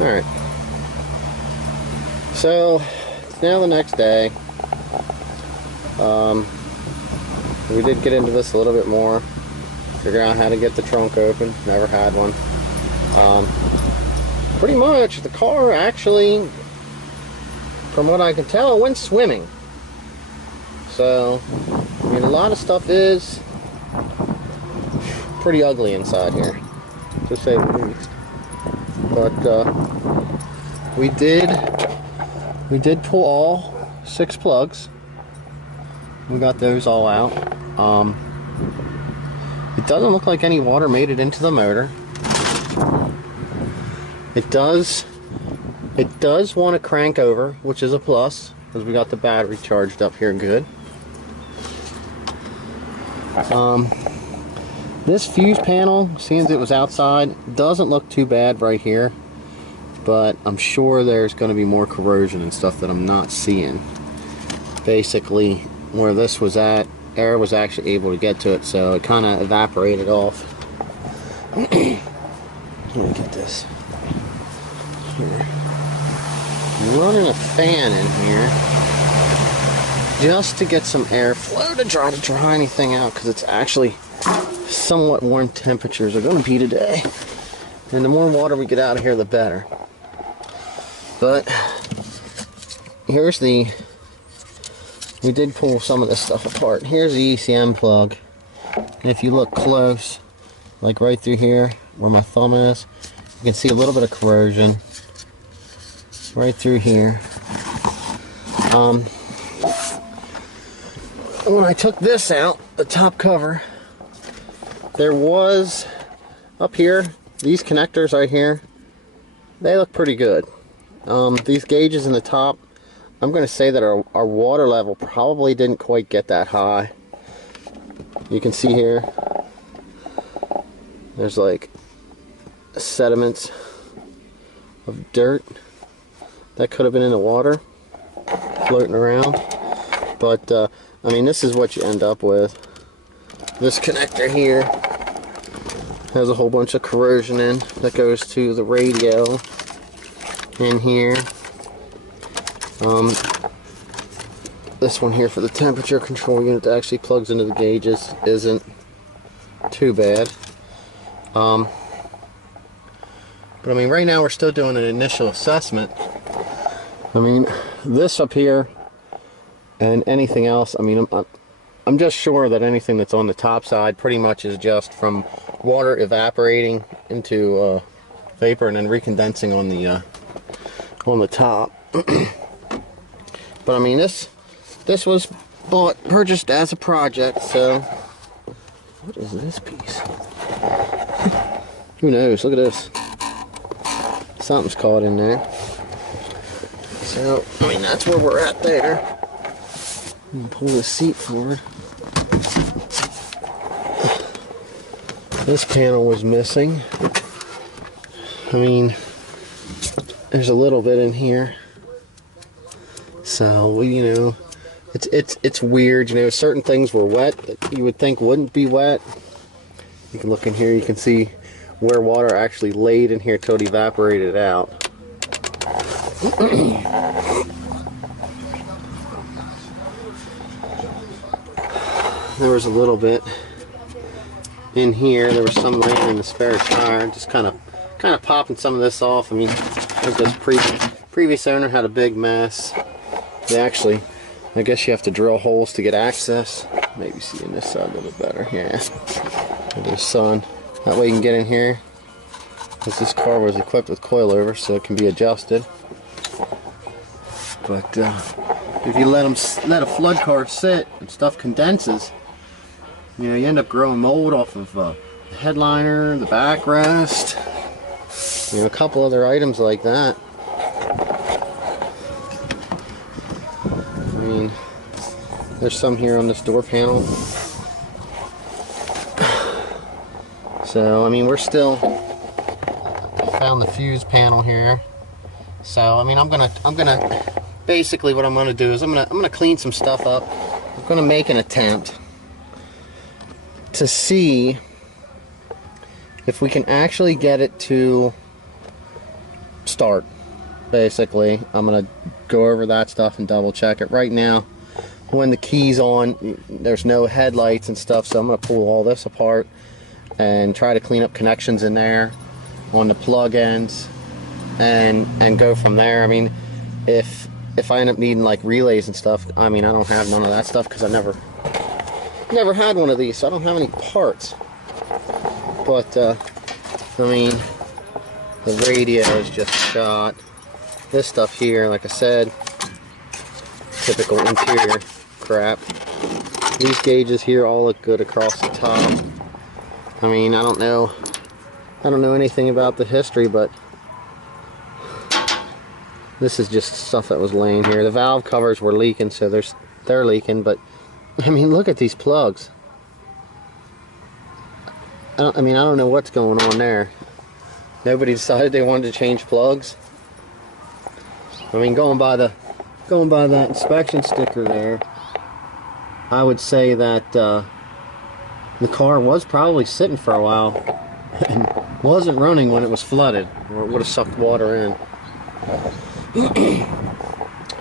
Alright. So, it's now the next day. We did get into this a little bit more. Figure out how to get the trunk open. Never had one. Pretty much, the car actually, from what I can tell, went swimming. So, I mean, a lot of stuff is pretty ugly inside here, to say the least. But we did pull all 6 plugs. We got those all out. It doesn't look like any water made it into the motor. It does want to crank over, which is a plus, because we got the battery charged up here good. This fuse panel, seeing as it was outside, doesn't look too bad right here, but I'm sure there's going to be more corrosion and stuff that I'm not seeing. Basically, where this was at, air was actually able to get to it, so it kind of evaporated off. Let me get this here. Running a fan in here just to get some airflow to try to dry anything out, because it's actually somewhat warm temperatures are going to be today, and the more water we get out of here, the better. But here's we did pull some of this stuff apart. Here's the ECM plug, and if you look close, like right through here where my thumb is, you can see a little bit of corrosion right through here. When I took this out, the top cover, there was up here, these connectors right here, they look pretty good. These gauges in the top, I'm going to say that our water level probably didn't quite get that high. You can see here, there's like sediments of dirt that could have been in the water floating around. But I mean, this is what you end up with. This connector here has a whole bunch of corrosion in that goes to the radio in here. This one here for the temperature control unit that actually plugs into the gauges isn't too bad. But I mean, right now we're still doing an initial assessment. I mean, this up here and anything else, I mean, I'm just sure that anything that's on the top side pretty much is just from water evaporating into vapor and then recondensing on the top. But I mean, this was purchased as a project, so what is this piece? Who knows? Look at this. Something's caught in there. So, I mean, that's where we're at there. Pull the seat forward. This panel was missing. I mean, there's a little bit in here. So, you know, it's weird. You know, certain things were wet that you would think wouldn't be wet. You can look in here. You can see where water actually laid in here till it evaporated out. There was a little bit in here. There was some laying in the spare tire. Just kind of popping some of this off. I mean, this previous owner had a big mess. They actually, I guess you have to drill holes to get access. Maybe see in this side a little better. Yeah, there's sun. That way you can get in here. Because this car was equipped with coilovers, so it can be adjusted. But if you let a flood car sit and stuff condenses, you know, you end up growing mold off of the headliner, the backrest, you know, a couple other items like that. I mean, there's some here on this door panel. So, I mean, we're still found the fuse panel here. So, I mean, I'm gonna basically what I'm gonna do is I'm gonna clean some stuff up. I'm gonna make an attempt to see if we can actually get it to start. Basically, I'm gonna go over that stuff and double check it. Right now, when the key's on, there's no headlights and stuff, so I'm gonna pull all this apart and try to clean up connections in there on the plug ends and go from there. I mean, if I end up needing like relays and stuff, I mean, I don't have none of that stuff because I never had one of these, so I don't have any parts. But I mean, the radio is just shot. This stuff here, like I said, typical interior crap. These gauges here all look good across the top. I mean, I don't know anything about the history, but this is just stuff that was laying here. The valve covers were leaking, so they're leaking, but I mean, look at these plugs. I don't know what's going on there. Nobody decided they wanted to change plugs. I mean, going by that inspection sticker there, I would say that the car was probably sitting for a while and wasn't running when it was flooded, or it would have sucked water in.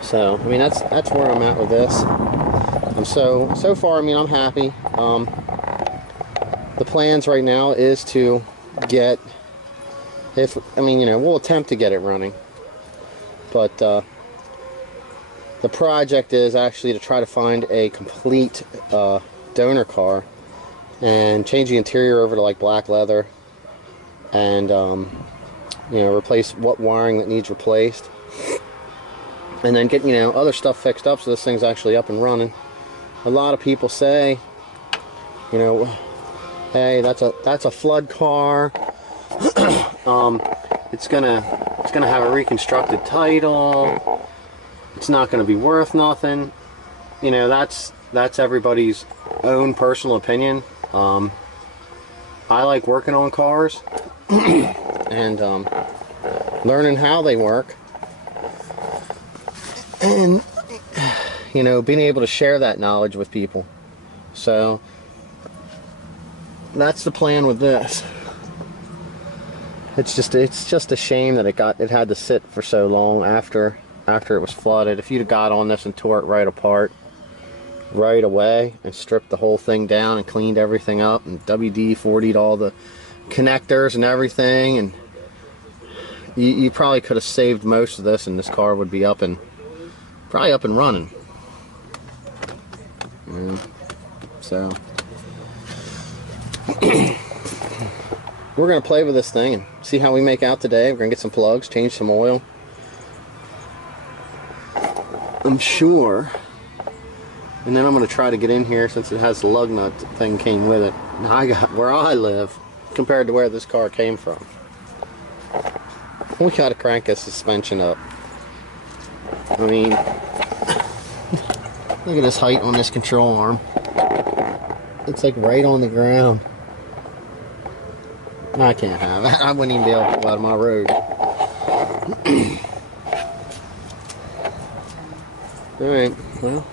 So, I mean, that's where I'm at with this. So far, I mean, I'm happy. The plans right now is to get, we'll attempt to get it running. But the project is actually to try to find a complete donor car and change the interior over to like black leather and replace what wiring that needs replaced, and then get other stuff fixed up so this thing's actually up and running. A lot of people say, hey, that's a flood car. It's gonna have a reconstructed title. It's not gonna be worth nothing. That's everybody's own personal opinion. I like working on cars and learning how they work, and being able to share that knowledge with people. So that's the plan with this. It's just a shame that it had to sit for so long after it was flooded. If you'd have got on this and tore it right apart right away and stripped the whole thing down and cleaned everything up and WD-40'd all the connectors and everything, and you probably could have saved most of this, and this car would be probably up and running. So we're going to play with this thing and see how we make out today. We're going to get some plugs, change some oil. I'm sure. And then I'm going to try to get in here, since it has the lug nut thing came with it. And I got where I live compared to where this car came from. We got to crank this suspension up. I mean, look at this height on this control arm. It's like right on the ground. I can't have it. I wouldn't even be able to go out of my road. Alright, well,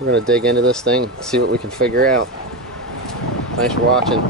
we're going to dig into this thing, see what we can figure out. Thanks for watching.